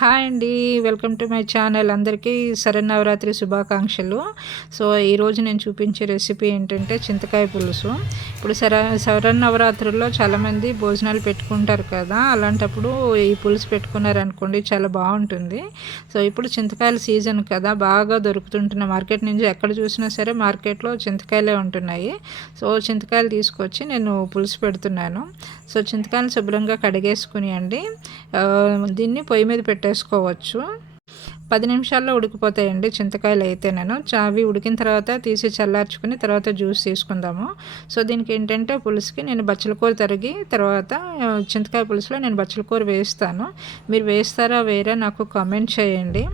Hi అండి. Welcome to my channel. అందరికీ శరన్నవరాత్రి శుభాకాంక్షలు. సో ఈరోజు నేను చూపించే రెసిపీ ఏంటంటే చింతకాయ పులుసు. ఇప్పుడు శర శరన్నవరాత్రుల్లో చాలామంది భోజనాలు పెట్టుకుంటారు కదా అలాంటప్పుడు ఈ పులుసు పెట్టుకున్నారనుకోండి చాలా బాగుంటుంది. సో ఇప్పుడు చింతకాయల సీజన్ కదా బాగా దొరుకుతుంటున్న మార్కెట్ నుంచి ఎక్కడ చూసినా సరే మార్కెట్లో చింతకాయలే ఉంటున్నాయి. సో చింతకాయలు తీసుకొచ్చి నేను పులుసు పెడుతున్నాను. సో చింతకాయలు శుభ్రంగా కడిగేసుకుని అండి దీన్ని పొయ్యి మీద పెట్టారు పెట్టేసుకోవచ్చు పది నిమిషాల్లో ఉడికిపోతాయండి చింతకాయలు అయితే నేను. అవి ఉడికిన తర్వాత తీసి చల్లార్చుకుని తర్వాత జ్యూస్ తీసుకుందాము. సో దీనికి ఏంటంటే పులుసుకి నేను బచ్చలకూర తరిగి తర్వాత చింతకాయ పులుసులో నేను బచ్చలకూర వేస్తాను. మీరు వేస్తారా వేరే నాకు కామెంట్ చేయండి.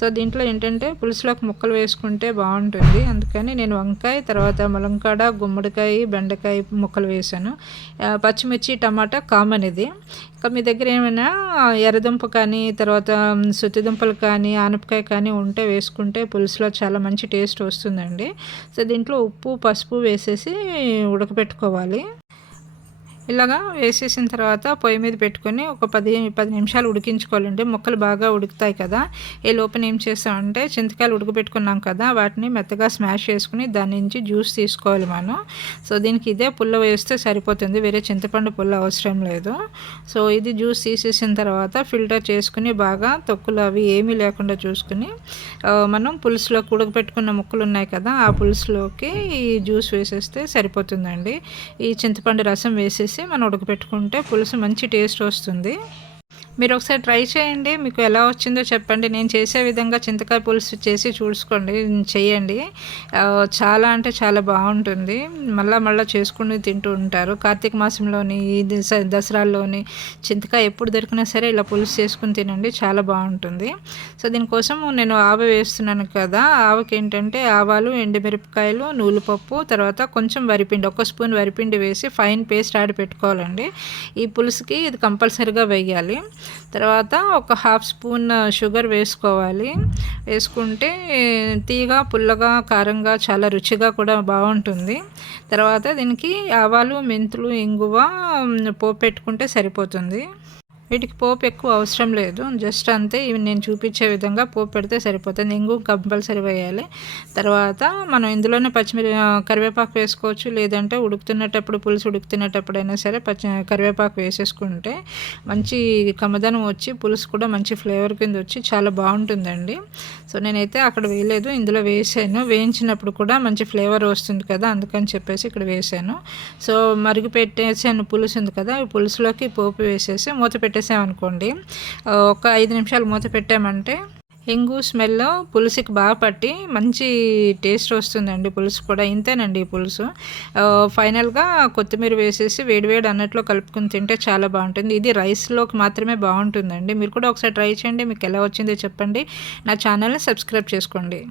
సో దీంట్లో ఏంటంటే పులుసులోకి ముక్కలు వేసుకుంటే బాగుంటుంది. అందుకని నేను వంకాయ తర్వాత ములంకాడ గుమ్మడికాయ బెండకాయ ముక్కలు వేసాను పచ్చిమిర్చి టమాటా కామన్ ఇది. ఇంకా మీ దగ్గర ఏమైనా ఎర్రదుంప కానీ తర్వాత సుత్తిదుంపలు కానీ ఆనపకాయ కానీ ఉంటే వేసుకుంటే పులుసులో చాలా మంచి టేస్ట్ వస్తుందండి. సో దీంట్లో ఉప్పు పసుపు వేసేసి ఉడకబెట్టుకోవాలి ఇలాగా వేసేసిన తర్వాత పొయ్యి మీద పెట్టుకొని ఒక పది పది నిమిషాలు ఉడికించుకోవాలండి. ముక్కలు బాగా ఉడుకుతాయి కదా. ఈ లోపల ఏం చేస్తామంటే చింతకాయలు ఉడకబెట్టుకున్నాం కదా వాటిని మెత్తగా స్మాష్ చేసుకుని దాని నుంచి జ్యూస్ తీసుకోవాలి మనం. సో దీనికి ఇదే పుల్ల వేస్తే సరిపోతుంది. వేరే చింతపండు పుల్ల అవసరం లేదు. సో ఇది జ్యూస్ తీసేసిన తర్వాత ఫిల్టర్ చేసుకుని బాగా తొక్కులు అవి ఏమీ లేకుండా చూసుకుని మనం పులుసులోకి ఉడకపెట్టుకున్న ముక్కలు ఉన్నాయి కదా ఆ పులుసులోకి ఈ జ్యూస్ వేసేస్తే సరిపోతుందండి. ఈ చింతపండు రసం వేసేసి వేసి మనం ఉడకపెట్టుకుంటే పులుసు మంచి టేస్ట్ వస్తుంది. మీరు ఒకసారి ట్రై చేయండి. మీకు ఎలా వచ్చిందో చెప్పండి. నేను చేసే విధంగా చింతకాయ పులుసు చేసి చూసుకోండి. చేయండి. చాలా అంటే చాలా బాగుంటుంది. మళ్ళీ మళ్ళీ చేసుకుని తింటూ ఉంటారు. కార్తీక మాసంలోని ఈ దసరాల్లోని చింతకాయ ఎప్పుడు దొరికినా సరే ఇలా పులుసు చేసుకుని తినండి. చాలా బాగుంటుంది. సో దీనికోసం నేను ఆవ వేస్తున్నాను కదా. ఆవకి ఏంటంటే ఆవాలు ఎండుమిరపకాయలు నూలుపప్పు తర్వాత కొంచెం వరిపిండి ఒక స్పూన్ వరిపిండి వేసి ఫైన్ పేస్ట్ ఆడి పెట్టుకోవాలండి. ఈ పులుసుకి ఇది కంపల్సరిగా వేయాలి. తర్వాత ఒక హాఫ్ స్పూన్ షుగర్ వేసుకోవాలి. వేసుకుంటే తీగ పుల్లగా కారంగా చాలా రుచిగా కూడా బాగుంటుంది. తర్వాత దీనికి ఆవాలు మెంతులు ఇంగువ పోపు పెట్టుకుంటే సరిపోతుంది. వీటికి పోపు ఎక్కువ అవసరం లేదు. జస్ట్ అంతే ఇవి నేను చూపించే విధంగా పోపు పెడితే సరిపోతుంది. ఇంగు కంపల్సరీ వేయాలి. తర్వాత మనం ఇందులోనే పచ్చిమిరి కరివేపాకు వేసుకోవచ్చు. లేదంటే ఉడుకుతున్నప్పుడు పులుసు ఉడుకుతున్నటప్పుడైనా సరే పచ్చి కరివేపాకు వేసేసుకుంటే మంచి కమదనం వచ్చి పులుసు కూడా మంచి ఫ్లేవర్ కింద వచ్చి చాలా బాగుంటుందండి. సో నేనైతే అక్కడ వేయలేదు. ఇందులో వేసాను. వేయించినప్పుడు కూడా మంచి ఫ్లేవర్ వస్తుంది కదా అందుకని చెప్పేసి ఇక్కడ వేసాను. సో మరుగు పెట్టేసాను పులుసు ఉంది కదా పులుసులోకి పోపు వేసేసి మూత పెట్టేసి పెట్టేసామనుకోండి ఒక ఐదు నిమిషాలు మూత పెట్టామంటే ఎంగు స్మెల్ పులుసుకి బాగా పట్టి మంచి టేస్ట్ వస్తుందండి పులుసు కూడా. ఇంతేనండి ఈ పులుసు. ఫైనల్గా కొత్తిమీర వేసేసి వేడివేడి అన్నట్లో కలుపుకుని తింటే చాలా బాగుంటుంది. ఇది రైస్లోకి మాత్రమే బాగుంటుందండి. మీరు కూడా ఒకసారి ట్రై చేయండి. మీకు ఎలా వచ్చిందో చెప్పండి. నా ఛానల్ని సబ్స్క్రైబ్ చేసుకోండి.